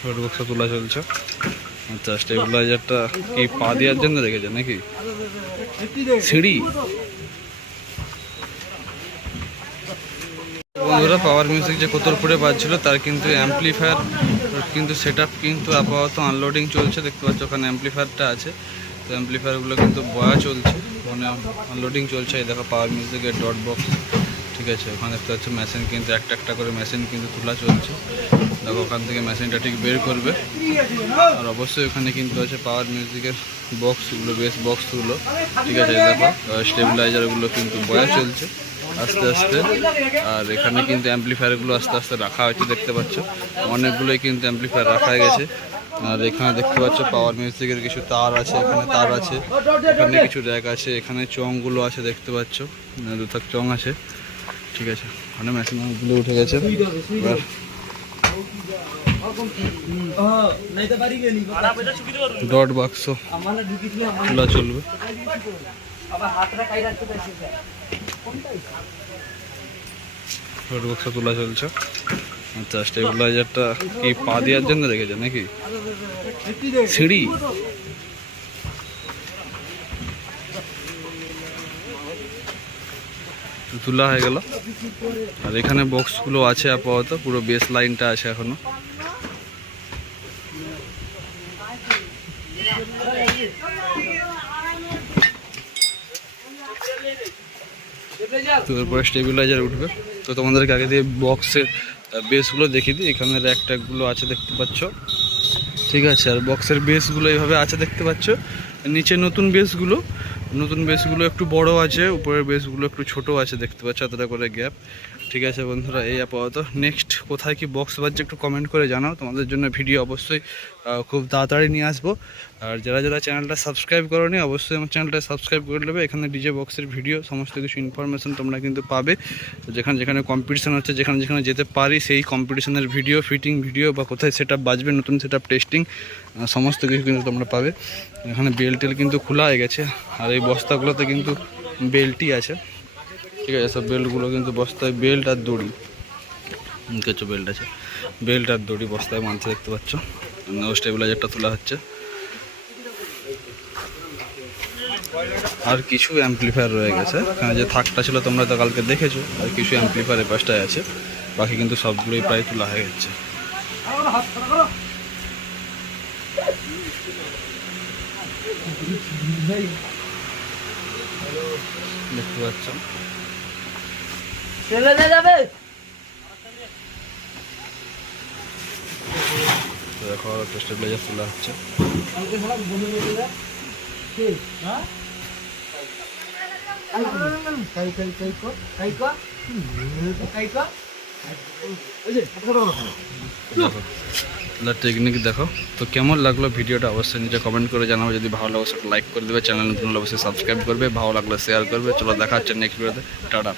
Four বক্সে তোলা চলছে। আচ্ছা স্টেবিলাইজারটা কি পা দেওয়ার জন্য রেখেছে নাকি? সিঁড়ি? বন্ধুরা পাওয়ার মিউজিক যে কোতরপুরে বাজছিল, তার কিন্তু অ্যাম্পলিফায়ার কিন্তু সেট কিন্তু আপাতত আনলোডিং চলছে। দেখতে পাচ্ছ, ওখানে অ্যাম্পলিফায়ারটা আছে। তো অ্যাম্পলিফায়ারগুলো কিন্তু বয়া চলছে। মানে আনলোডিং চলছে। এই দেখো পাওয়ার মিউজিকের ডট বক্স ঠিক আছে, ওখানে দেখতে পাচ্ছ মেশিন কিন্তু, একটা একটা করে মেশিন কিন্তু তোলা চলছে। দেখো, ওখান থেকে মেশিনটা ঠিক বের করবে। আর অবশ্যই ওখানে কিন্তু আছে পাওয়ার মিউজিকের বক্সগুলো বেস বক্সগুলো ঠিক আছে দেখো স্টেবিলাইজারগুলো কিন্তু বয়া চলছে আস্তে আস্তে। আর এখানে কিন্তু অ্যাম্পলিফায়ারগুলো আস্তে আস্তে রাখা হয়েছে, দেখতে পাচ্ছ। অনেকগুলোই কিন্তু অ্যাম্পলিফায়ার রাখা গেছে। আর এখানে দেখতে পাচ্ছ পাওয়ার মিউজিকের কিছু তার আছে, এখানে তার আছে। এখানে কিছু র্যাক আছে, এখানে চংগুলো আছে, দেখতে পাচ্ছ। দু চং আছে। ঠিক আছে। ওখানে মেশিনগুলো উঠে গেছে। ডট বাক্স খোলা চলবে। ডট বাক্স তোলা চলছে। আচ্ছা স্টেবিলাইজারটা কি পা দেওয়ার জন্য রেখেছে নাকি? সিঁড়ি? তোলা হয়ে গেল। আর এখানে বক্সগুলো আছে আপাতত, পুরো বেস লাইনটা আছে এখনও। তো এরপরে স্টেবিলাইজার উঠবে। তো তোমাদেরকে আগে দিয়ে বক্সের বেসগুলো দেখিয়ে দিই। এখানে র্যাক ট্যাকগুলো আছে দেখতে পাচ্ছ। ঠিক আছে, আর বক্সের বেসগুলো এইভাবে আছে দেখতে পাচ্ছ। নিচে নতুন বেসগুলো নতুন বেসগুলো একটু বড় আছে, উপরের বেসগুলো একটু ছোট আছে, দেখতে পাচ্ছ এতটা করে গ্যাপ ঠিক আছে বন্ধুরা, এই আপাতত। নেক্সট কোথায় কি বক্স বাজছে একটু কমেন্ট করে জানাও। তোমাদের জন্য ভিডিও অবশ্যই খুব তাড়াতাড়ি নিয়ে আসব। আর যারা যারা চ্যানেলটা সাবস্ক্রাইব করোনি, অবশ্যই আমার চ্যানেলটা সাবস্ক্রাইব করে নেবে। এখানে ডিজে বক্সের ভিডিও সমস্ত কিছু ইনফরমেশন তোমরা কিন্তু পাবে। যেখানে যেখানে কম্পিটিশান হচ্ছে, যেখানে যেখানে যেতে পারি, সেই কম্পিটিশনের ভিডিও ফিটিং ভিডিও বা কোথায় সেট বাজবে, নতুন সেট টেস্টিং সমস্ত কিছু কিন্তু তোমরা পাবে। এখানে বেল টেল কিন্তু খোলা হয়ে গেছে। আর এই বস্তাগুলোতে কিন্তু বেল্টই আছে। ঠিক আছে, সব বেল্টগুলো কিন্তু বস্তায় বেল্ট আর দড়ি। কিছু বেল্ট আছে। বেল্ট আর দড়ি বস্তায় মানতে দেখতে পাচ্ছ। স্টেবিলাইজারটা তোলা হচ্ছে। আর কিছু অ্যাম্পলিফায়ার রয়ে গেছে। এখানে যে থাকটা ছিল তোমরা তো কালকে দেখেছ। আর কিছু অ্যাম্পলিফায়ার এই পাশটায় আছে। বাকি কিন্তু সবগুলোই প্রায় তোলা হয়ে গেছে। দেখতে পাচ্ছ চলে যাবে তো দেখো স্টেবিলাইজার তোলা হচ্ছে কাই কাই কাই কর কাই কর কাই কর টেকনিক দেখো। তো কেমন লাগল ভিডিওটা? অবশ্যই নিজে কমেন্ট করে জানাব। যদি ভালো লাগল সেটা লাইক করে দেবে। চ্যানেল নতুন অবশ্যই সাবস্ক্রাইব করবে। ভালো লাগলে শেয়ার করবে। চলো দেখা হচ্ছে নেক্সট ভিডিওতে টাটা।